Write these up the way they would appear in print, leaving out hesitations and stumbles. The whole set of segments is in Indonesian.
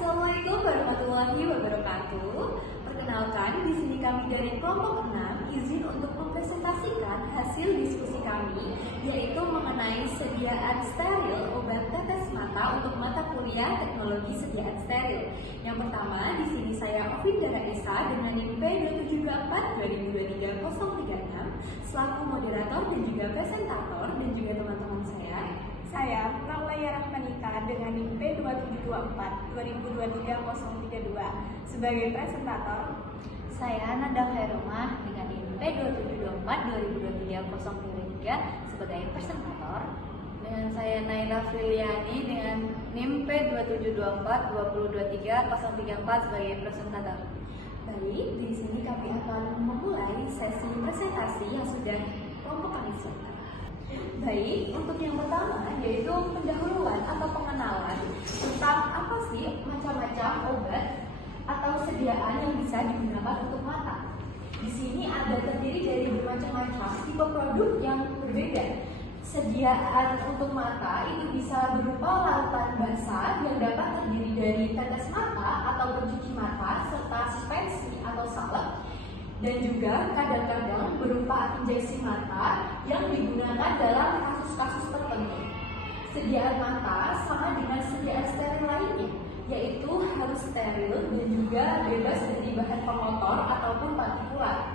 Assalamualaikum warahmatullahi wabarakatuh. Perkenalkan, di sini kami dari kelompok 6 izin untuk mempresentasikan hasil diskusi kami, yaitu mengenai sediaan steril obat tetes mata untuk mata kuliah teknologi sediaan steril. Yang pertama, di sini saya Ovindara Esa dengan NIM P274-2023-036 selaku moderator dan juga presentator, dan juga teman-teman Saya Maulaya Rahmanita dengan NIM P2724-2023-032 sebagai presentator. Saya Nada Khairumah dengan NIM P2724-2023-033 sebagai presentator. Dengan saya Naila Friliani dengan NIM P2724-2023-034 sebagai presentator. Baik, di sini kami akan memulai sesi presentasi yang sudah kelompok kami siapkan. Baik, untuk yang pertama yaitu pendahuluan atau pengenalan tentang apa sih macam-macam obat atau sediaan yang bisa digunakan untuk mata. Di sini ada terdiri dari bermacam-macam tipe produk yang berbeda. Sediaan untuk mata itu bisa berupa larutan basah yang dapat terdiri dari tetes mata atau pencuci mata serta suspensi atau salep, dan juga kadang-kadang berupa injeksi mata yang digunakan dalam kasus-kasus tertentu. Sediaan mata sama dengan sediaan steril lainnya, yaitu harus steril dan juga bebas dari bahan pemotor ataupun partikulat.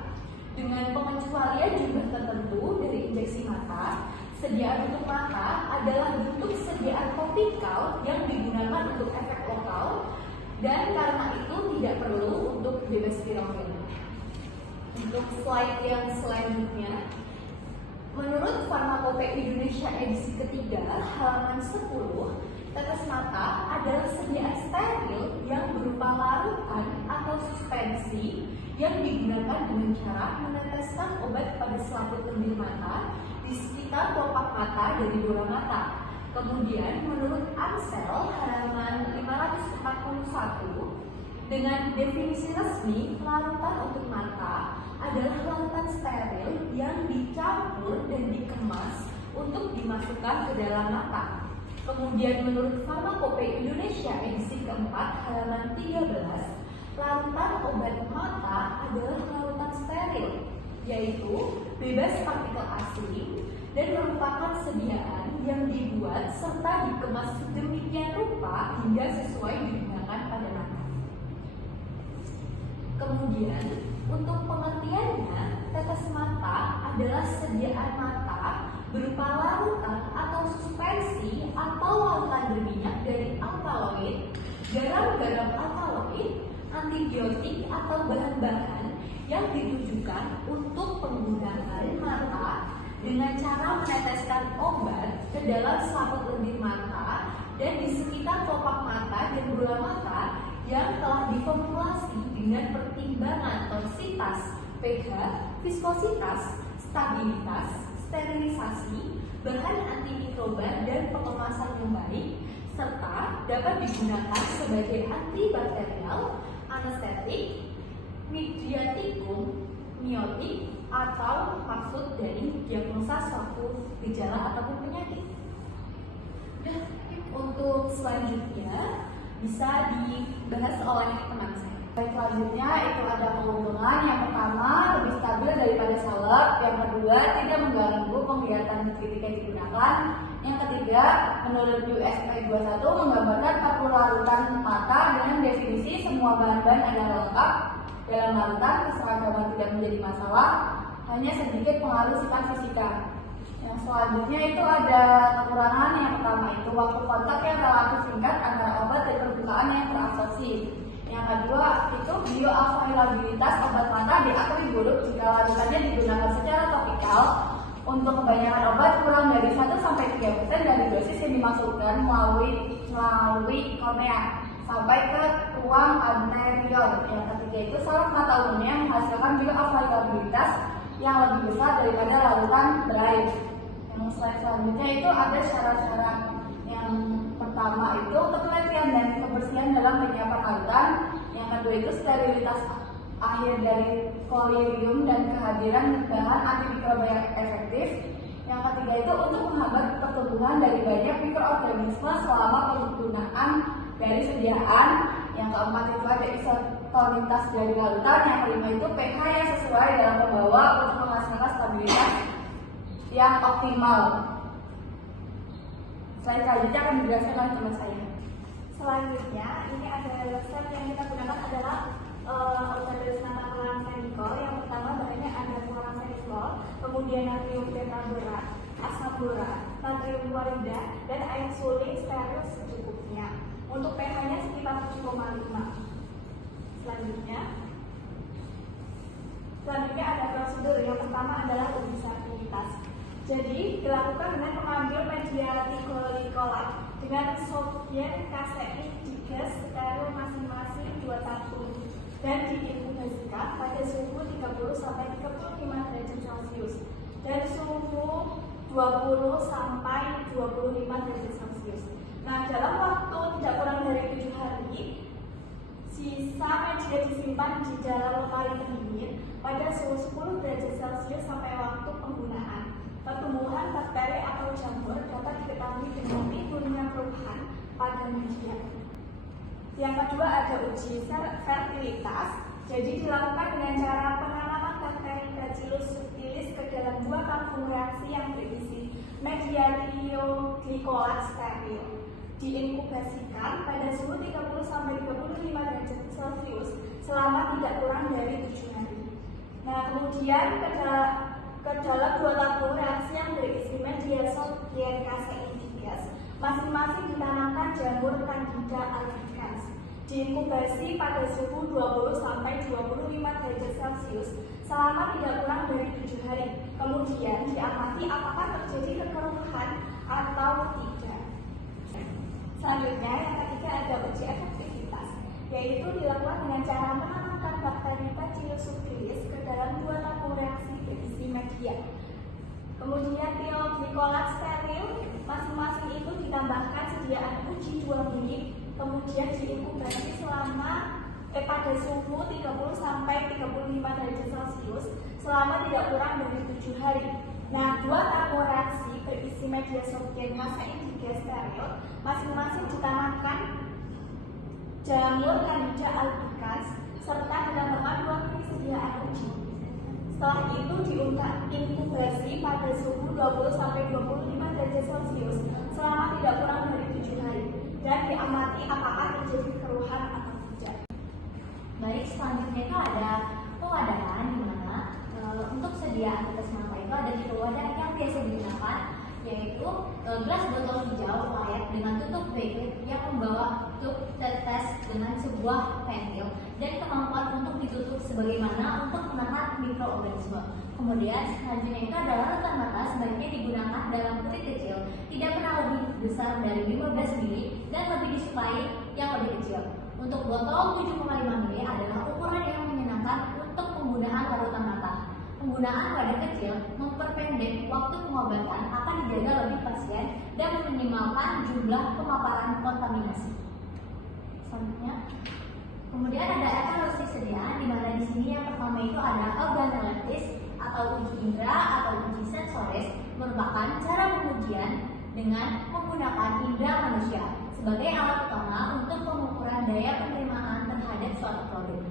Dengan pengecualian jumlah tertentu dari injeksi mata, sediaan untuk mata adalah bentuk sediaan topikal yang digunakan untuk efek lokal, dan karena itu tidak perlu untuk bebas tirofil. Untuk slide yang selanjutnya, menurut Farmakope Indonesia edisi ketiga halaman 10, tetes mata adalah sediaan steril yang berupa larutan atau suspensi yang digunakan dengan cara meneteskan obat pada selaput lendir mata di sekitar kelopak mata dari bola mata. Kemudian menurut Ansel halaman 541, dengan definisi resmi, larutan untuk mata adalah larutan steril yang dicampur dan dikemas untuk dimasukkan ke dalam mata. Kemudian menurut Farmakope Indonesia edisi keempat halaman 13, larutan obat mata adalah larutan steril, yaitu bebas partikel asing dan merupakan sediaan yang dibuat serta dikemas sedemikian rupa hingga sesuai digunakan pada mata. Kemudian, untuk pengertiannya, tetes mata adalah sediaan mata berupa larutan atau suspensi atau larutan berminyak dari alkaloid, garam-garam alkaloid, antibiotik atau bahan-bahan yang ditujukan untuk penggunaan mata dengan cara meneteskan obat ke dalam selaput lendir mata dan di sekitar kelopak mata dan bola mata yang telah diformulasi dengan pertimbangan tonsitas, pH, viskositas, stabilitas, sterilisasi, bahan antimikroba dan pengemasan yang baik, serta dapat digunakan sebagai antibakterial, anestetik, midriatikum, miotik, atau maksud dari diagnosa suatu gejala ataupun penyakit. Dan untuk selanjutnya bisa dibahas oleh teman saya. Selanjutnya itu ada keuntungan. Yang pertama, lebih stabil daripada salep. Yang kedua, tidak mengganggu kegiatan kritik yang digunakan. Yang ketiga, menurut USP 21 menggambarkan 40 larutan mata dengan definisi semua bahan-bahan adalah lengkap dalam larutan, keseragaman tidak menjadi masalah, hanya sedikit pengaruh sifat fisika. Yang selanjutnya itu ada kekurangan. Yang pertama itu waktu kontak yang relatif singkat antara obat dan permukaan yang terabsorpsi. Yang kedua itu bioavailabilitas obat mata diakui buruk jika larutannya digunakan secara topikal. Untuk kebanyakan obat kurang dari 1-3% dari dosis yang dimasukkan melalui kornea sampai ke ruang anterior. Yang ketiga itu saraf mata umumnya menghasilkan bioavailabilitas yang lebih besar daripada larutan berair. Yang selanjutnya itu ada syarat-syarat. Yang pertama itu ketelitian dan kebersihan dalam penyiapan larutan. Yang kedua itu sterilitas akhir dari kolirium dan kehadiran bahan antimikroba yang efektif. Yang ketiga itu untuk menghambat pertumbuhan dari banyak mikroorganisme selama penggunaan dari sediaan, yang keempat itu ada isotonitas dari larutan, yang kelima itu pH yang sesuai dalam pembawa untuk menghasilkan stabilitas yang optimal. Slide selanjutnya akan dijelaskan oleh teman saya. Selanjutnya, ini ada resep yang kita gunakan adalah obat dari nata Fenicol. Yang pertama bahannya ada Fenicol, kemudian natrium tetraborat, asam borat, natrium klorida, dan air suling steril secukupnya. Untuk pH-nya sekitar 7,5. Selanjutnya ada prosedur. Yang pertama adalah uji stabilitas. Jadi dilakukan dengan mengambil media tikolikolat dengan softgen kasein digas steril masing-masing 2 tabung dan diinkubasikan pada suhu 30 sampai 35 derajat Celcius dan suhu 20 sampai 25 derajat Celcius. Nah, dalam waktu tidak kurang dari 7 hari, sisa media disimpan di dalam lemari pendingin pada suhu 10 derajat Celcius sampai waktu penggunaan. Pertumbuhan bakteri atau jamur dapat diketahui dengan timbulnya keluhan pada media. Yang kedua ada uji fertilitas. Jadi dilakukan dengan cara penanaman bakteri Bacillus subtilis ke dalam 2 tabung reaksi yang berisi media tioglikolat steril. Diinkubasikan pada suhu 30 sampai 35 derajat Celcius selama tidak kurang dari 7 hari. Nah, kemudian ke dalam 2 tabung reaksi yang berisi media softgen kasein digas, masing-masing ditanamkan jamur Candida albicans. Diinkubasi pada suhu 20 sampai 25 derajat Celcius selama tidak kurang dari 7 hari. Kemudian diamati apakah terjadi kekeruhan atau tidak. Selanjutnya yang ketiga ada uji efektivitas, yaitu dilakukan dengan cara menanamkan bakteri Bacillus subtilis ke dalam 2 tabung reaksi berisi media. Kemudian tioglikolat steril, masing-masing itu ditambahkan sediaan uji 2 menit, kemudian diinkubasi pada suhu 30 sampai 35 derajat Celcius selama tidak kurang dari 7 hari. Nah, 2 tabung reaksi berisi media softgen kasein digas steril, masing-masing ditanamkan jamur Candida albicans serta ditambahkan 2 menit sediaan uji. Setelah itu diinkubasi pada suhu 20 sampai 25 derajat Celcius selama tidak kurang dari 7 hari dan diamati apakah terjadi keruhan atau tidak. Baik, selanjutnya itu ada pewadahan di mana untuk sediaan tetes mata itu ada 3 wadah yang biasa digunakan, yaitu gelas botol hijau layak dengan tutup backlit yang membawa tub tetes dengan sebuah ventil dan kemampuan untuk ditutup sebagaimana untuk menahan mikroorganisme. Kemudian selanjutnya itu adalah larutan mata sebaiknya digunakan dalam kulit kecil, tidak pernah lebih besar dari 15 ml dan lebih disukai yang lebih kecil. Untuk botol 7,5 ml adalah ukuran yang menyenangkan untuk penggunaan larutan mata. Penggunaan wadah kecil memperpendek waktu pengobatan, akan dijaga lebih pasien dan meminimalkan jumlah pemaparan kontaminasi. Selanjutnya, kemudian ada evaluasi sedia, di mana di sini yang pertama itu ada organoleptis atau uji indera atau uji sensoris, merupakan cara pengujian dengan menggunakan indera manusia sebagai alat utama untuk pengukuran daya penerimaan terhadap suatu produk.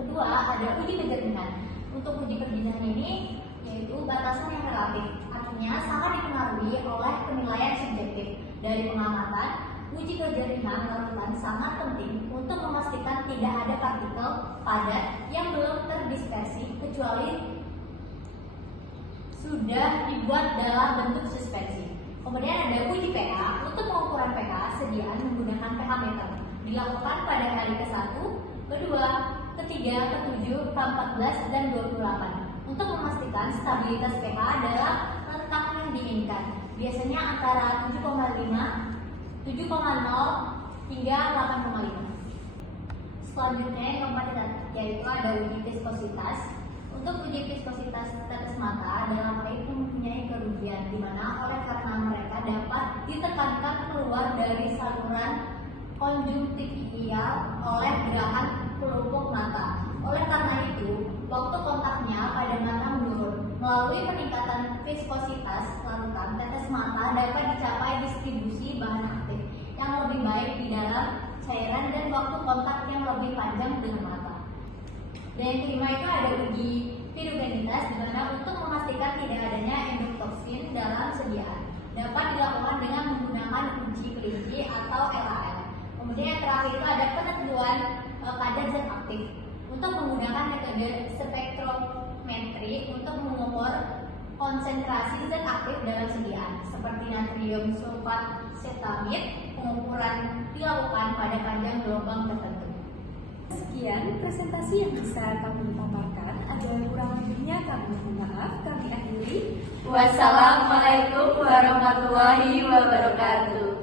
Kedua, ada uji kejernihan. Untuk uji kejernihan ini yaitu batasan yang relatif, artinya sangat dipengaruhi oleh penilaian subjektif. Dari pengamatan, uji kejernihan larutan sangat penting untuk memastikan tidak ada partikel padat yang belum terdispersi kecuali sudah dibuat dalam bentuk suspensi. Kemudian ada uji pH. Untuk pengukuran pH, sediaan menggunakan pH meter. Dilakukan pada hari ke-1, kedua, ketiga, ke-7, ke-14, dan 28. Untuk memastikan stabilitas pH dalam rentang yang diinginkan. Biasanya antara 7,5, 7,0 hingga 8,5. Selanjutnya yang keempat yaitu ada uji viskositas. Untuk uji viskositas tetes mata dalam air mempunyai kerugian, di mana oleh karena mereka dapat ditekankan keluar dari saluran konjungtivial oleh gerakan pelupuk mata. Oleh karena itu, waktu kontaknya pada mata menurun. Melalui peningkatan viskositas larutan, tetes mata dapat dicapai distribusi bahan aktif yang lebih baik di dalam cairan dan waktu kontak yang lebih panjang dengan mata. Dan yang kelima itu ada uji pirogenitas, di mana untuk memastikan tidak adanya endotoksin dalam sediaan dapat dilakukan dengan menggunakan uji kelinci atau LAL. Kemudian yang terakhir itu ada penentuan kadar zat aktif untuk menggunakan metode spektrometri untuk mengukur konsentrasi zat aktif dalam sediaan seperti natrium sulfat setamid. Pengukuran dilakukan pada panjang gelombang tertentu. Sekian presentasi yang bisa kami paparkan. Ada kurang lebihnya kami mohon maaf. Kami akhiri. Wassalamualaikum warahmatullahi wabarakatuh.